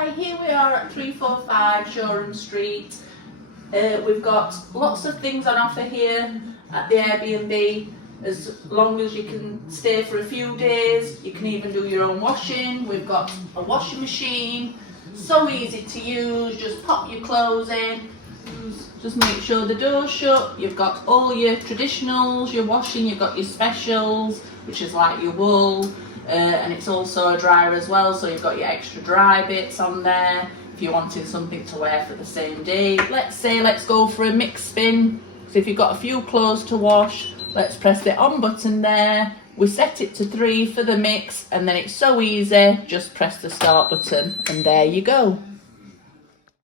Hi, here we are at 345 Shoreham Street. We've got lots of things on offer here at the Airbnb. As long as you can stay for a few days, you can even do your own washing. We've got a washing machine, so easy to use. Just pop your clothes in, just make sure the door's shut. You've got all your traditionals, your washing, you've got your specials, which is like your wool, and it's also a dryer as well, so you've got your extra dry bits on there if you're wanting something to wear for the same day. Let's go for a mix spin. So if you've got a few clothes to wash, let's press the on button there. We set it to 3 for the mix, and then it's so easy, just press the start button and there you go.